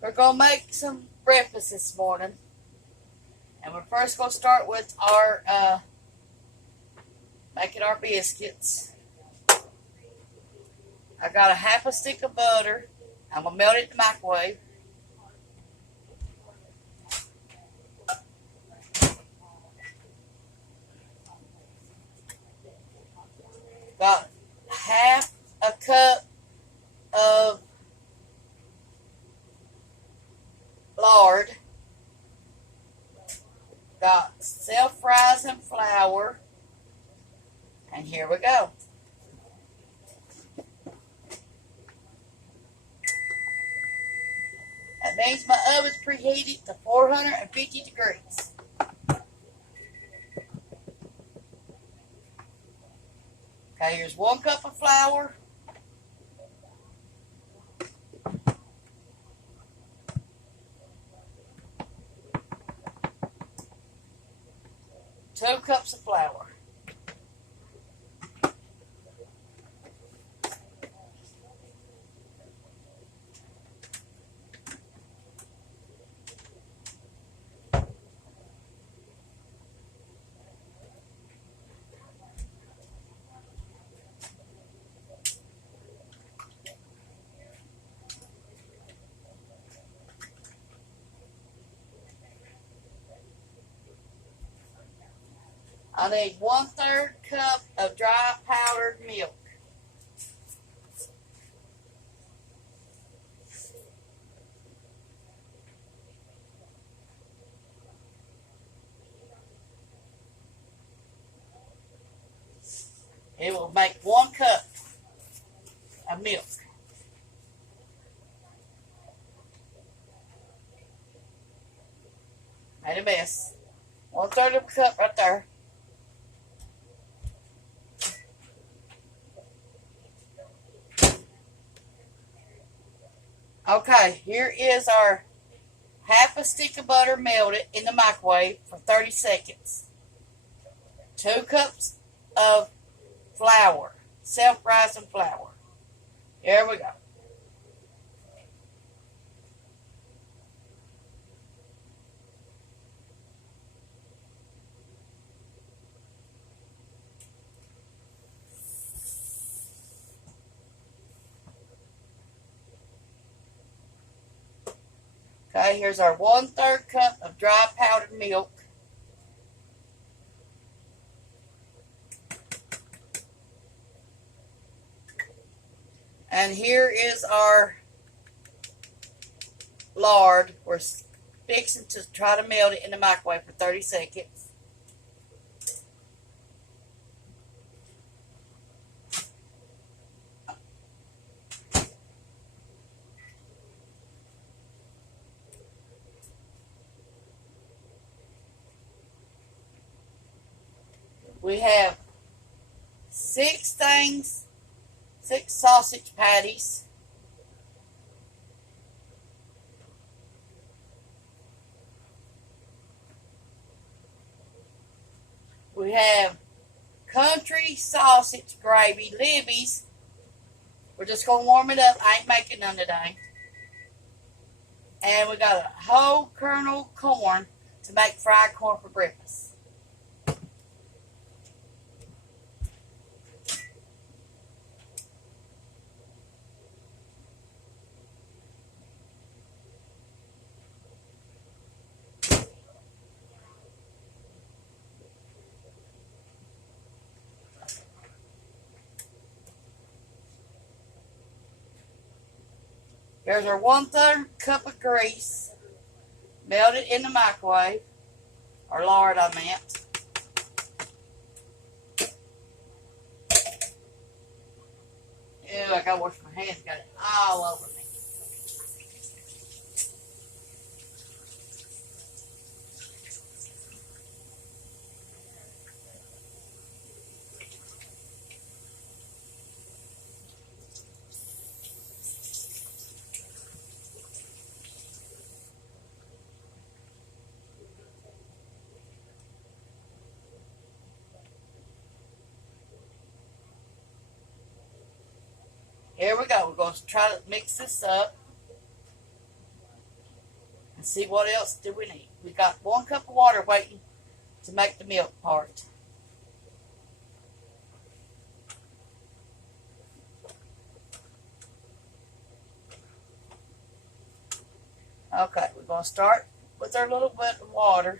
We're going to make some breakfast this morning. And we're first going to start with our, making our biscuits. I got a half a stick of butter. I'm going to melt it in the microwave. Got half a cup of lard. Got self-rising flour. And here we go. That means my oven's preheated to 450 degrees. Okay, here's 1 cup of flour. Two cups of flour. I need 1/3 cup of dry powdered milk. It will make 1 cup of milk. Made a mess. 1/3 of a cup right there. Okay, here is our half a stick of butter melted in the microwave for 30 seconds. 2 cups of flour, self-rising flour. Here we go. Okay, here's our 1/3 cup of dry powdered milk. And here is our lard. We're fixing to try to melt it in the microwave for 30 seconds. We have 6 sausage patties. We have country sausage gravy, Libby's. We're just going to warm it up. I ain't making none today. And we got a whole kernel corn to make fried corn for breakfast. Here's our 1/3 cup of grease, melted in the microwave, or lard I meant. Ew, I gotta wash my hands, got it all over me. Here we go. We're going to try to mix this up. and see what else do we need. We got 1 cup of water waiting to make the milk part. Okay, we're going to start with our little bit of water.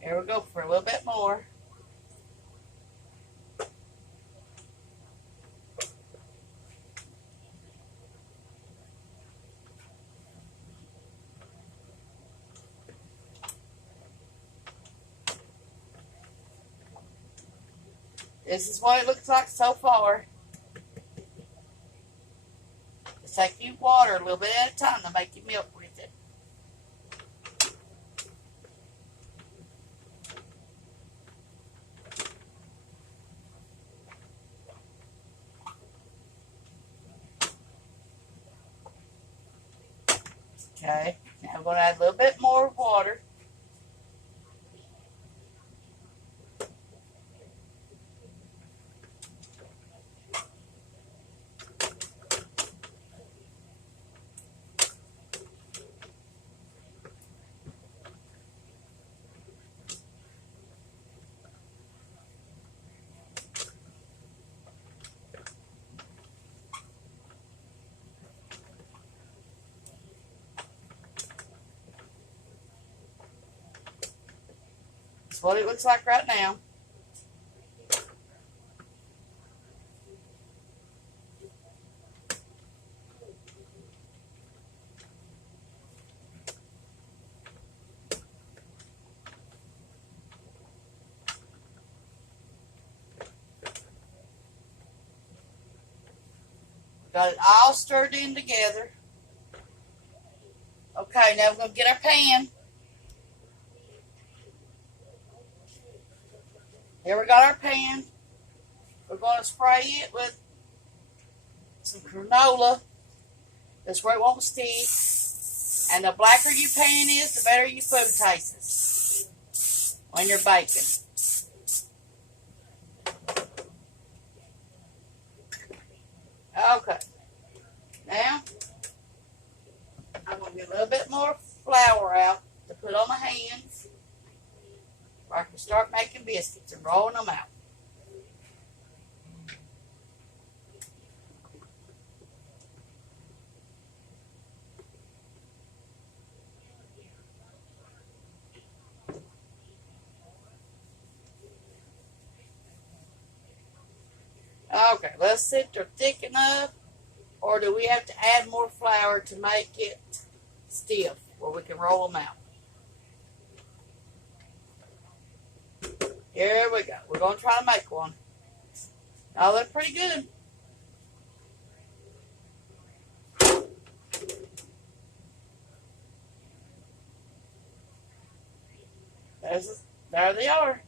Here we go for a little bit more. This is what it looks like so far. Just take your water a little bit at a time to make your milk with it. Okay, now I'm going to add a little bit more water. That's what it looks like right now. Got it all stirred in together. Okay, now we're going to get our pan. Here we got our pan. We're going to spray it with some granola. That's where it won't stick. And the blacker your pan is, the better your food tastes when you're baking. Okay. Now, I'm going to get a little bit more flour out to put on my hands where I can start making biscuits and rolling them out. Okay, let's see if they're thick enough, or do we have to add more flour to make it stiff where we can roll them out? Here we go. We're going to try to make one. Now they're pretty good. There they are.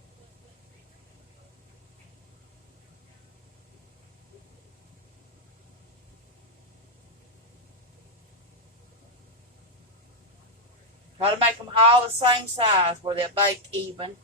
Try to make them all the same size where they're baked even.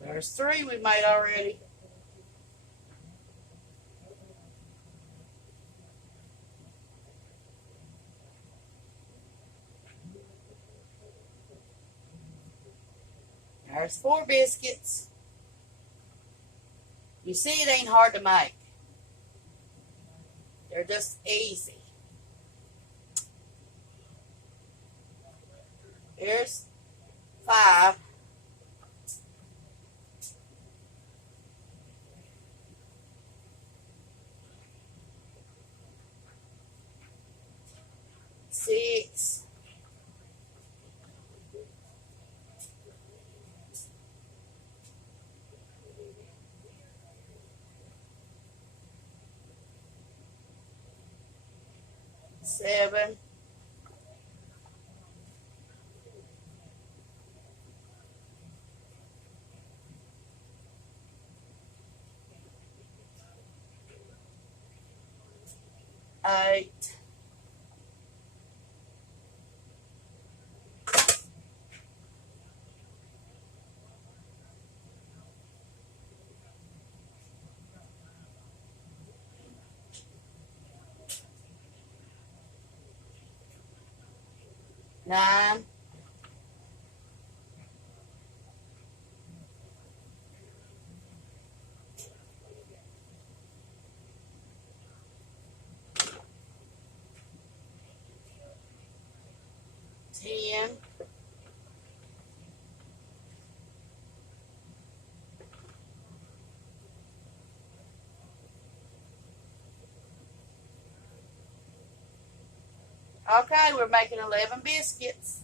There's 3 we made already. There's 4 biscuits. You see, it ain't hard to make. They're just easy. Here's 5. Six. 7, 8, 9, 10, 'Okay, we're making 11 biscuits.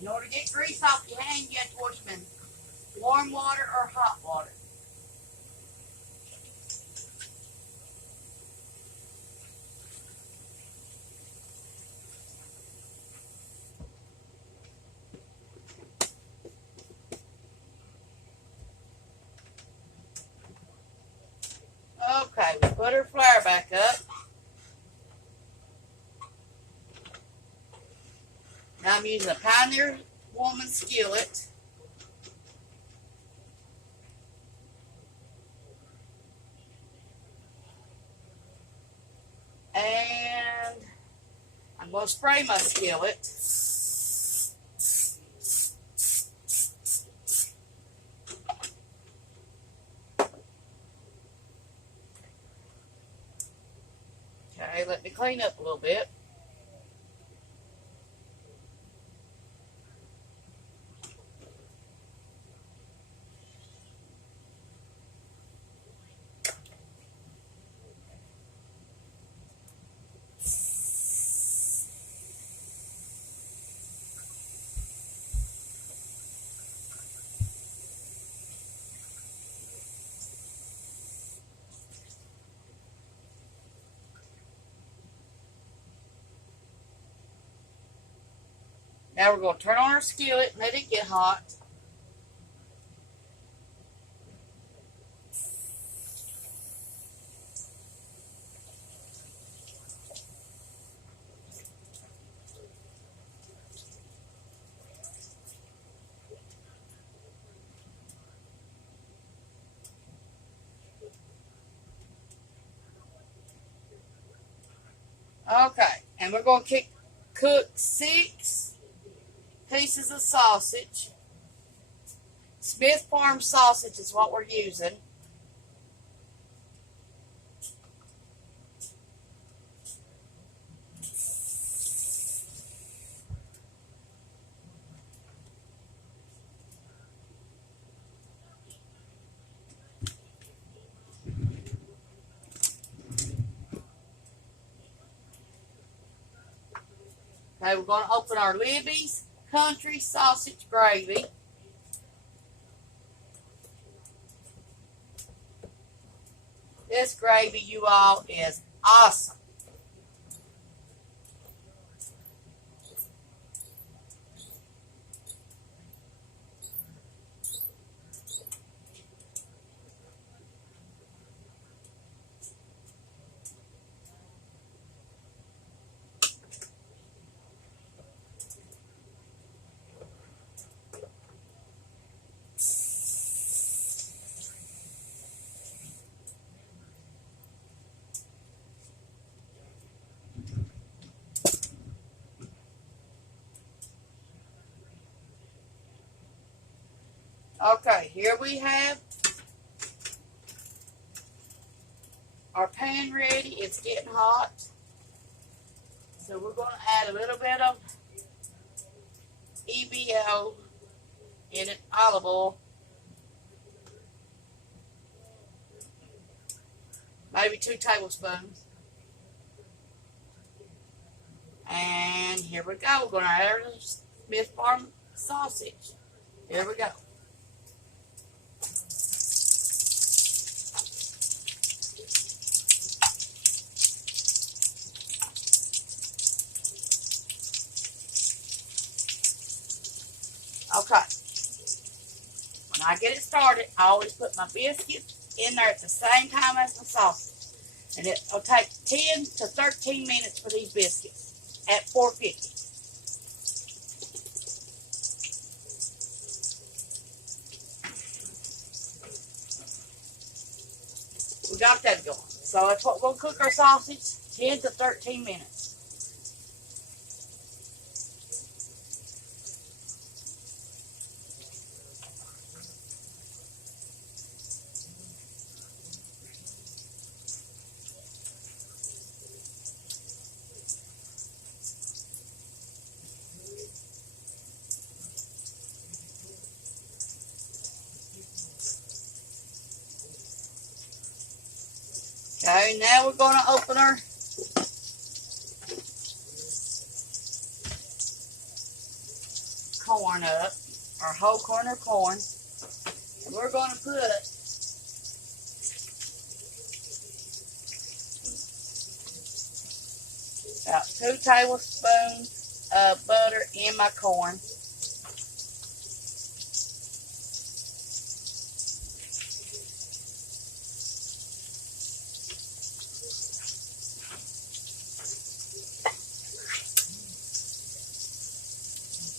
In order to get grease off your hand, you have to wash them in warm water or hot water. Okay, we put our flour back up. Now I'm using a Pioneer Woman skillet. And I'm going to spray my skillet. Okay, let me clean up a little bit. Now we're going to turn on our skillet and let it get hot. Okay, and we're going to cook 6 pieces of sausage. Smith Farm sausage is what we're using. Okay, we're going to open our Libby's Country Sausage Gravy. This gravy, you all, is awesome. Okay, here we have our pan ready. It's getting hot. So we're going to add a little bit of EBO in it, olive oil. Maybe 2 tablespoons. And here we go. We're going to add our Smith Farm sausage. Here we go. Okay. When I get it started, I always put my biscuits in there at the same time as the sausage. And it'll take 10 to 13 minutes for these biscuits at 450. We got that going. So that's what we'll cook our sausage, 10 to 13 minutes. Okay, now we're going to open our corn up, our whole corn of corn. And we're going to put about 2 tablespoons of butter in my corn.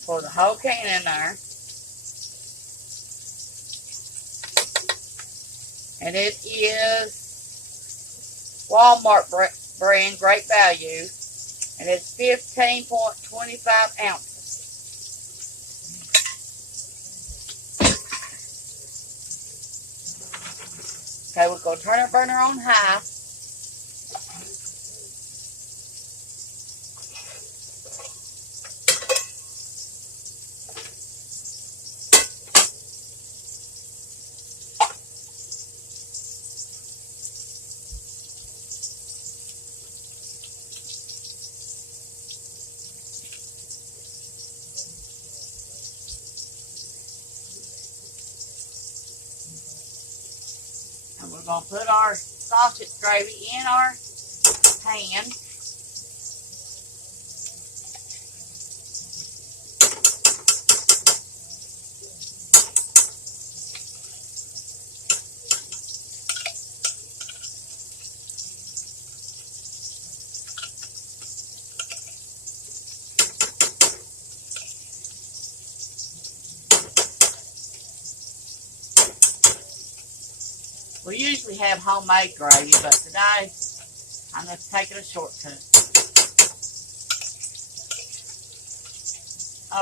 Pour the whole can in there. And it is Walmart brand, Great Value. And it's 15.25 ounces. Okay, we're going to turn our burner on high. And we're going to put our sausage gravy in our pan. We usually have homemade gravy, but today I'm just taking a shortcut.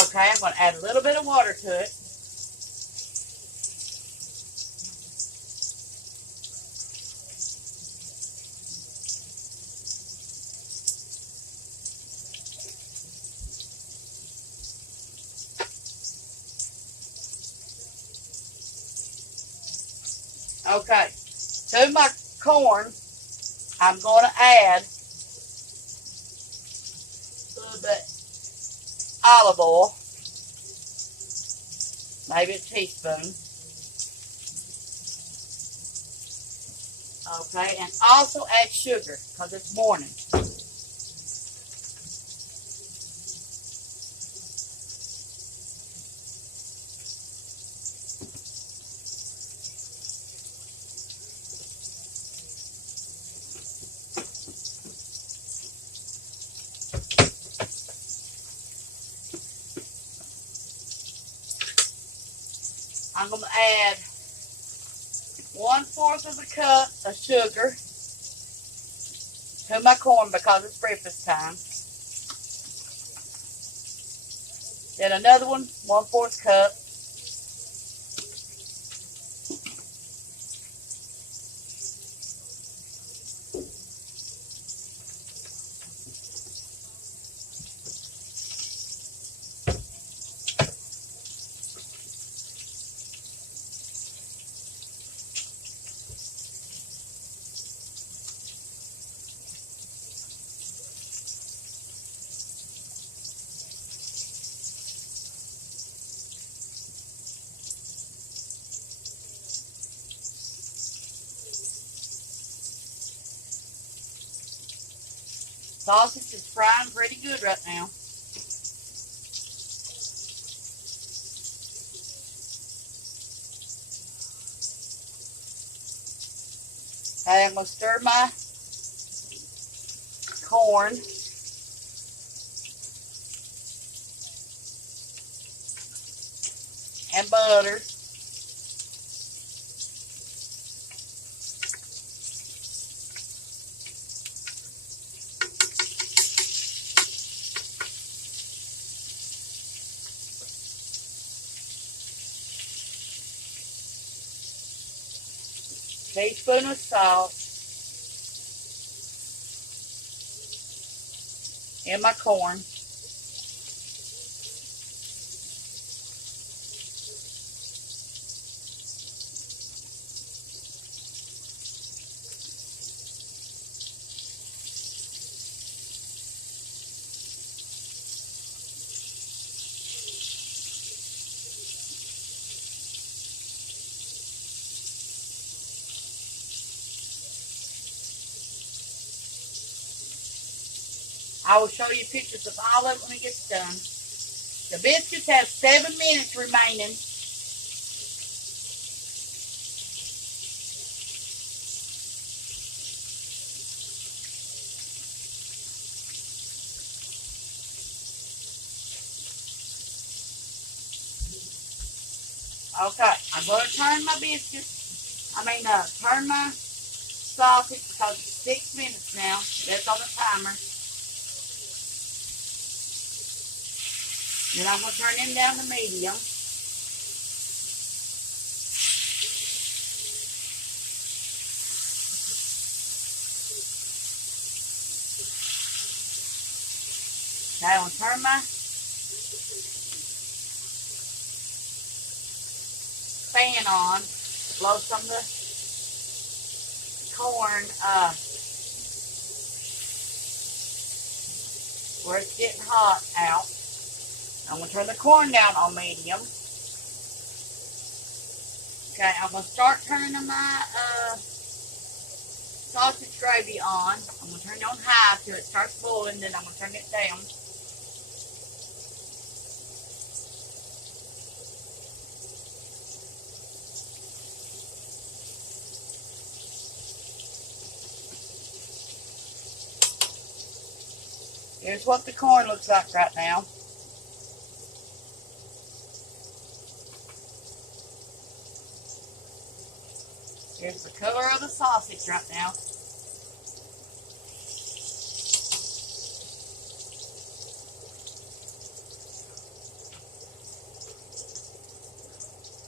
Okay, I'm going to add a little bit of water to it. Okay, to my corn, I'm going to add a little bit olive oil, maybe a teaspoon. Okay, and also add sugar because it's morning. I'm going to add 1/4 of a cup of sugar to my corn because it's breakfast time. Then another one, 1/4 cup. Sausage is frying pretty good right now. Okay, I'm going to stir my corn. And butter. Teaspoon of salt. And my corn. I will show you pictures of all of it when it gets done. The biscuits have 7 minutes remaining. Okay, I'm going to turn my biscuits. Turn my sausage because it's 6 minutes now. That's on the timer. Then I'm going to turn them down to medium. Okay, I'm going to turn my fan on. Blow some of the corn where it's getting hot out. I'm going to turn the corn down on medium. Okay, I'm going to start turning my sausage gravy on. I'm going to turn it on high till it starts boiling, then I'm going to turn it down. Here's what the corn looks like right now. Here's the color of the sausage right now.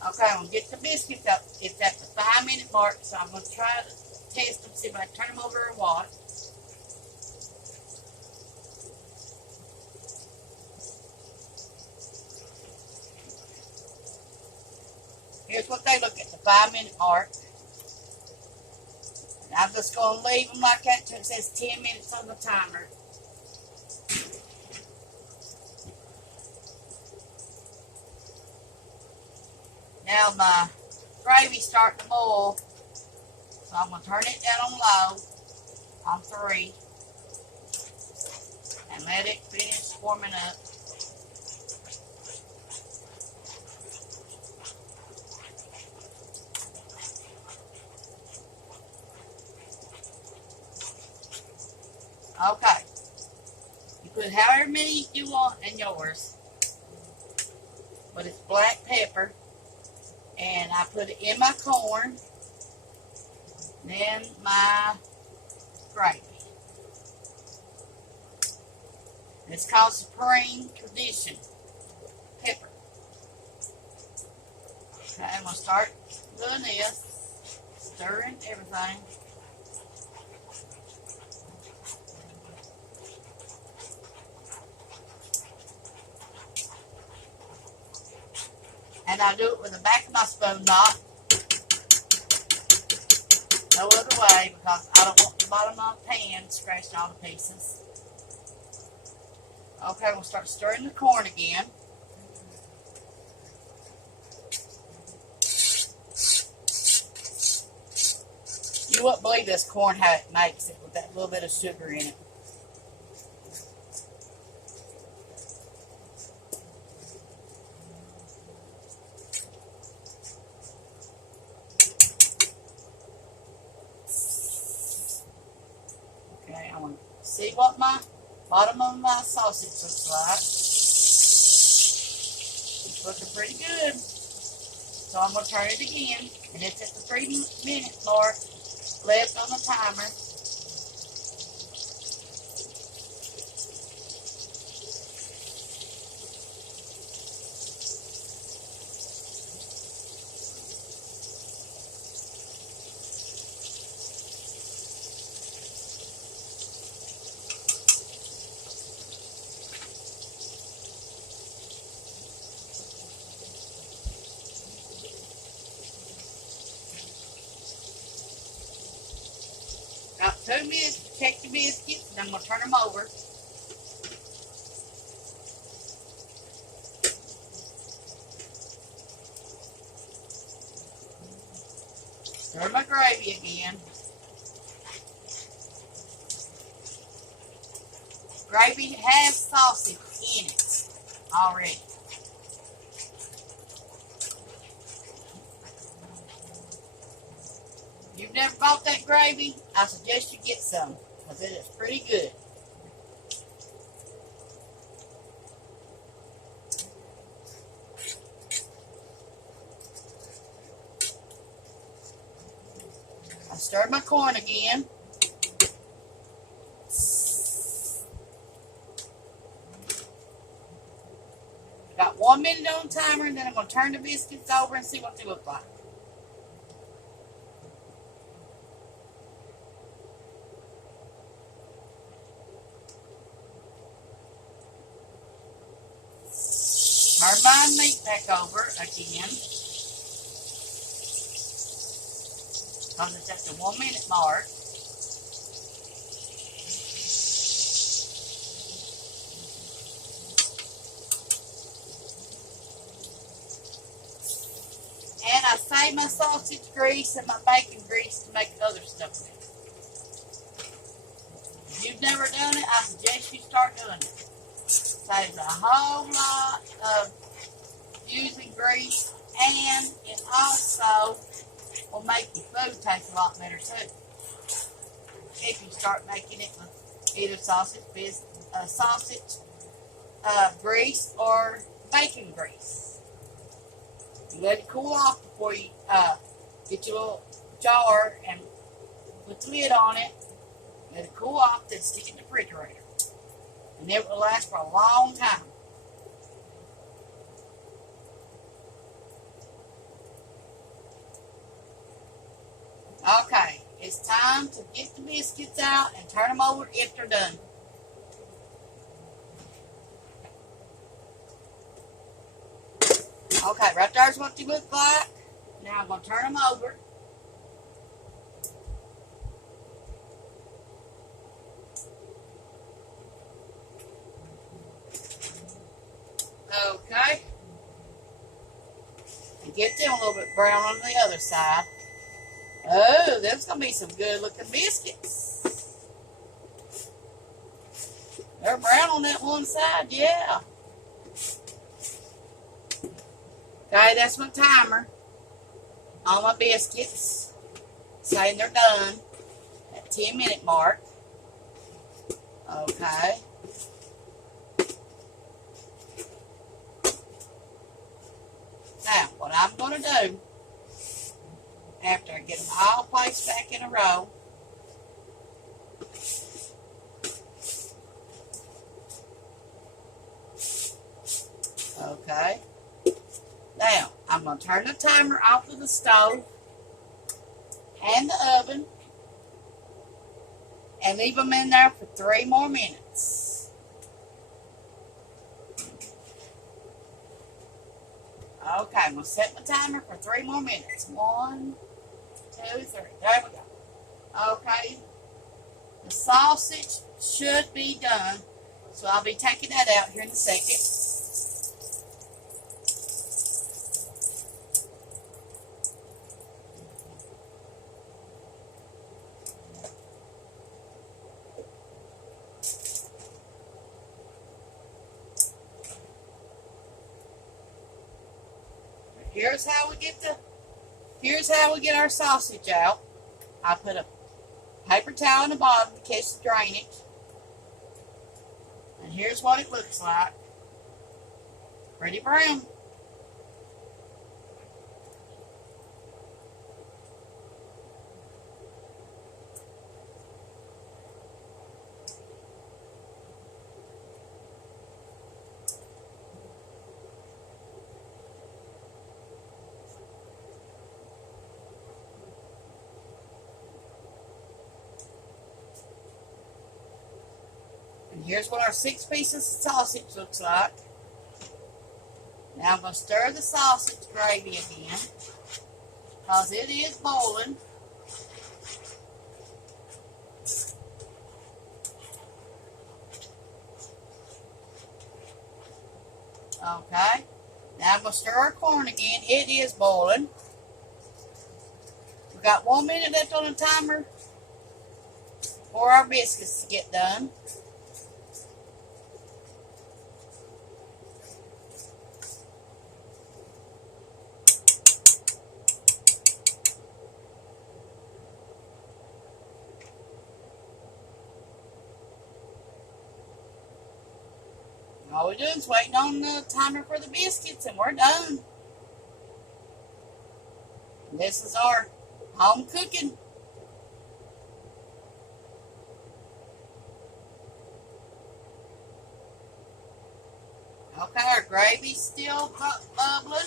Okay, I'm going to get the biscuits up. It's at the 5-minute mark, so I'm going to try to test them, see if I can turn them over or what. Here's what they look at the 5-minute mark. And I'm just going to leave them like that until it says 10 minutes on the timer. Now my gravy's starting to boil, so I'm going to turn it down on low, on 3, and let it finish warming up. Okay, you put however many you want in yours, but it's black pepper, and I put it in my corn, then my gravy. It's called Supreme Tradition pepper. Okay, I'm going to start doing this, stirring everything. And I do it with the back of my spoon, not no other way, because I don't want the bottom of the pan scratched all to pieces. Okay, I'm going to start stirring the corn again. You won't believe this corn how it makes it with that little bit of sugar in it. see what my bottom of my sausage looks like. It's looking pretty good. So I'm going to turn it again. And it's at the 3-minute mark left on the timer. About 2 minutes to check the biscuits, and I'm going to turn them over. Stir my gravy again. Gravy has sausage in it already. If you've never bought that gravy, I suggest you get some, because it is pretty good. I stirred my corn again. Got 1 minute on the timer, and then I'm going to turn the biscuits over and see what they look like. Turn my meat back over again, because it's at the 1 minute mark. And I save my sausage grease and my bacon grease to make other stuff with. If you've never done it, I suggest you start doing it. Saves a whole lot of using grease, and it also will make your food taste a lot better too. If you start making it with either sausage grease or bacon grease. You let it cool off before you get your little jar and put the lid on it. Let it cool off, then stick it in the refrigerator. And it will last for a long time. Okay, it's time to get the biscuits out and turn them over if they're done. Okay, right there's what they look like. Now I'm going to turn them over. Okay. And get them a little bit brown on the other side. Oh, there's going to be some good looking biscuits. They're brown on that one side, yeah. Okay, that's my timer on my biscuits, saying they're done at 10-minute mark. Okay. Now, what I'm going to do, after I get them all placed back in a row, okay. Now, I'm going to turn the timer off of the stove and the oven and leave them in there for 3 more minutes. Okay, I'm going to set my timer for 3 more minutes. 1, 2, 3. There we go. Okay, the sausage should be done, so I'll be taking that out here in a second. Here's how we get our sausage out. I put a paper towel in the bottom to catch the drainage. here's what it looks like. Pretty brown. And here's what our 6 pieces of sausage looks like. Now I'm going to stir the sausage gravy again, because it is boiling. Okay. Now I'm going to stir our corn again. It is boiling. We've got 1 minute left on the timer for our biscuits to get done. All we're doing is waiting on the timer for the biscuits, and we're done. And this is our home cooking. Okay, our gravy's still bubbling.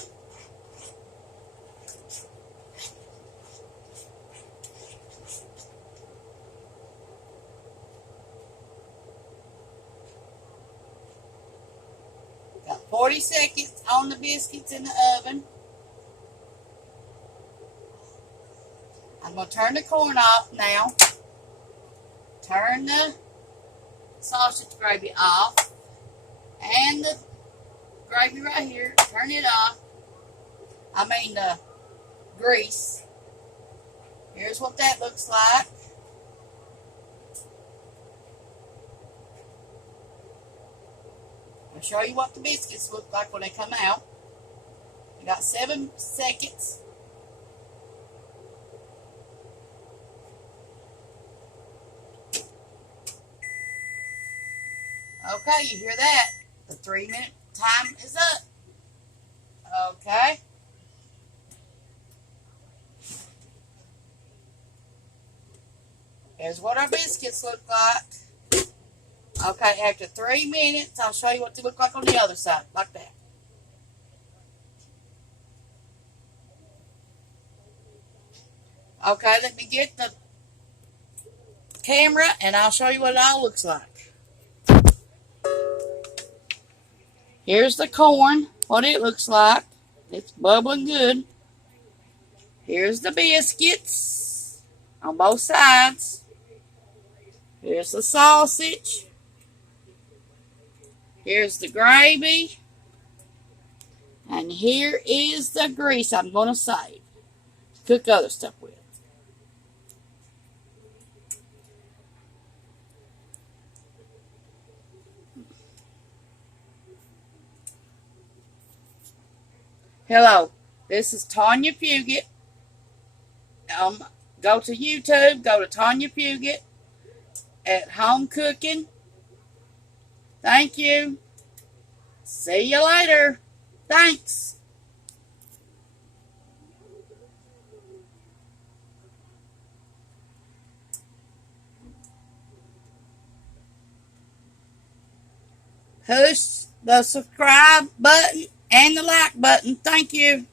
Got 40 seconds on the biscuits in the oven. I'm going to turn the corn off now. Turn the sausage gravy off. And the gravy right here. Turn it off. I mean the grease. Here's what that looks like. I'll show you what the biscuits look like when they come out. We got 7 seconds. Okay, you hear that? The 3-minute time is up. Okay. Here's what our biscuits look like. Okay, after 3 minutes, I'll show you what they look like on the other side, like that. Okay, let me get the camera, and I'll show you what it all looks like. Here's the corn, what it looks like. It's bubbling good. Here's the biscuits on both sides. Here's the sausage. Here's the gravy. And here is the grease I'm going to save to cook other stuff with. Hello, this is Tawynia Fugate. Go to YouTube, go to Tawynia Fugate at Home Cooking. Thank you. See you later. Thanks. Push the subscribe button and the like button. Thank you.